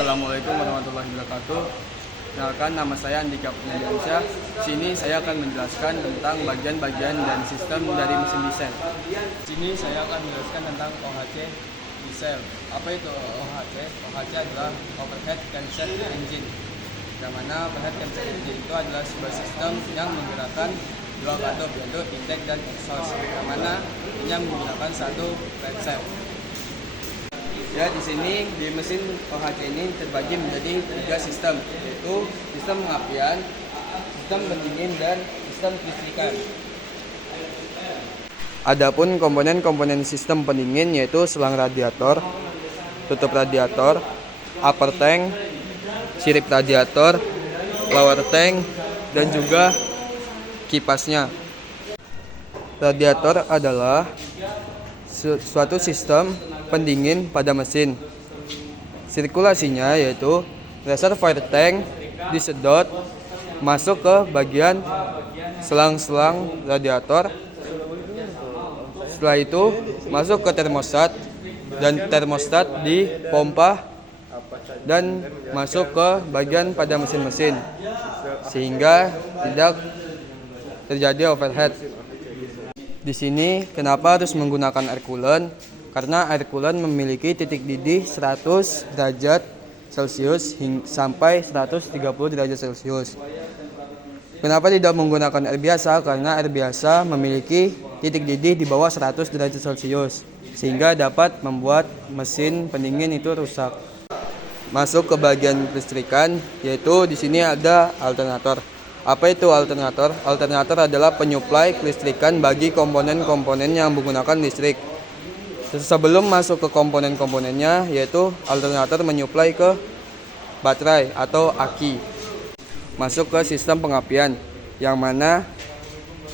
Assalamualaikum warahmatullahi wabarakatuh. Kenalkan, nama saya Andika Purnamansyah. Sini saya akan menjelaskan tentang bagian-bagian dan sistem dari mesin diesel. Sini saya akan menjelaskan tentang OHC diesel. Apa itu OHC? OHC adalah Overhead Concept Engine. Yang mana Overhead Concept Engine itu adalah sebuah sistem yang menggunakan dua katup, yaitu intake dan exhaust. Yang mana ini menggunakan satu crankshaft. Ya, di sini di mesin OHC ini terbagi menjadi 3 sistem, yaitu sistem pengapian, sistem pendingin, dan sistem kelistrikan. Adapun komponen-komponen sistem pendingin yaitu selang radiator, tutup radiator, upper tank, sirip radiator, lower tank, dan juga kipasnya. Radiator adalah suatu sistem pendingin pada mesin. Sirkulasinya yaitu reservoir tank disedot masuk ke bagian selang-selang radiator. Setelah itu masuk ke termostat, dan termostat dipompa dan masuk ke bagian pada mesin-mesin sehingga tidak terjadi overhead. Di sini kenapa harus menggunakan air coolant? Karena air coolant memiliki titik didih 100 derajat Celcius sampai 130 derajat Celcius. Kenapa tidak menggunakan air biasa? Karena air biasa memiliki titik didih di bawah 100 derajat Celcius, sehingga dapat membuat mesin pendingin itu rusak. Masuk ke bagian kelistrikan, yaitu di sini ada alternator. Apa itu alternator? Alternator adalah penyuplai kelistrikan bagi komponen-komponen yang menggunakan listrik. Sebelum masuk ke komponen-komponennya, yaitu alternator menyuplai ke baterai atau aki. Masuk ke sistem pengapian, yang mana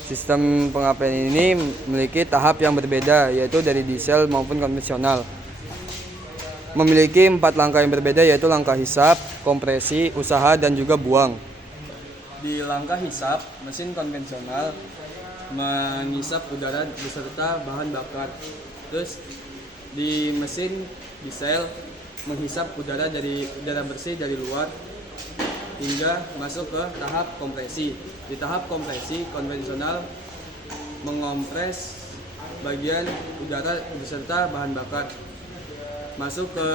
sistem pengapian ini memiliki tahap yang berbeda, yaitu dari diesel maupun konvensional. Memiliki 4 langkah yang berbeda, yaitu langkah hisap, kompresi, usaha, dan juga buang. Di langkah hisap, mesin konvensional menghisap udara beserta bahan bakar. Terus di mesin diesel menghisap udara bersih dari luar hingga masuk ke tahap kompresi. Di tahap kompresi, konvensional mengompres bagian udara beserta bahan bakar. Masuk ke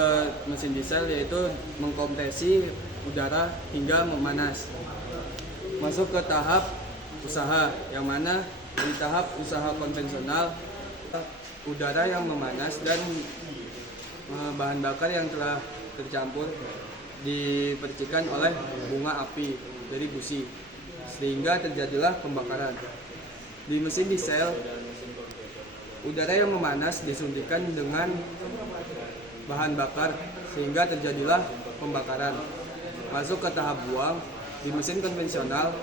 mesin diesel yaitu mengkompresi udara hingga memanas. Masuk ke tahap usaha, yang mana di tahap usaha konvensional udara yang memanas dan bahan bakar yang telah tercampur dipercikan oleh bunga api dari busi, sehingga terjadilah pembakaran. Di mesin diesel, udara yang memanas disuntikkan dengan bahan bakar sehingga terjadilah pembakaran. Masuk ke tahap buang. Di mesin konvensional,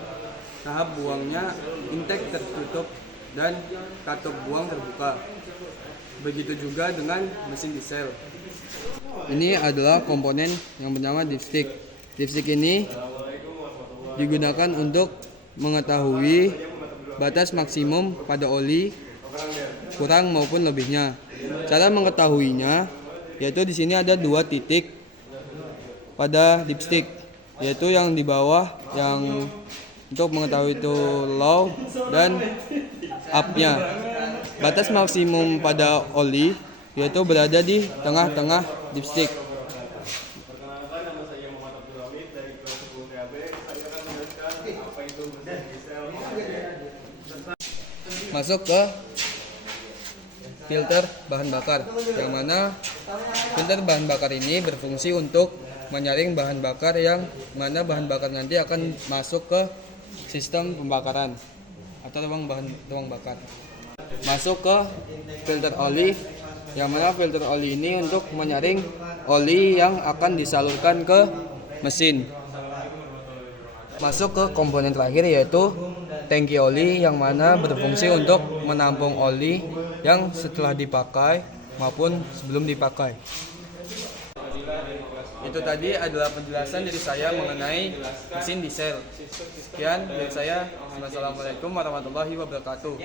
tahap buangnya intake tertutup dan katup buang terbuka. Begitu juga dengan mesin diesel. Ini adalah komponen yang bernama dipstick. Dipstick ini digunakan untuk mengetahui batas maksimum pada oli, kurang maupun lebihnya. Cara mengetahuinya yaitu di sini ada 2 titik pada dipstick, yaitu yang di bawah yang untuk mengetahui itu low dan up-nya. Batas maksimum pada oli yaitu berada di tengah-tengah dipstick. Masuk ke filter bahan bakar, yang mana filter bahan bakar ini berfungsi untuk menyaring bahan bakar yang mana bahan bakar nanti akan masuk ke sistem pembakaran atau ruang bakar. Masuk ke filter oli, yang mana filter oli ini untuk menyaring oli yang akan disalurkan ke mesin. Masuk ke komponen terakhir yaitu tangki oli, yang mana berfungsi untuk menampung oli yang setelah dipakai maupun sebelum dipakai. Itu tadi adalah penjelasan dari saya mengenai mesin diesel. Sekian dari saya. Wassalamualaikum warahmatullahi wabarakatuh.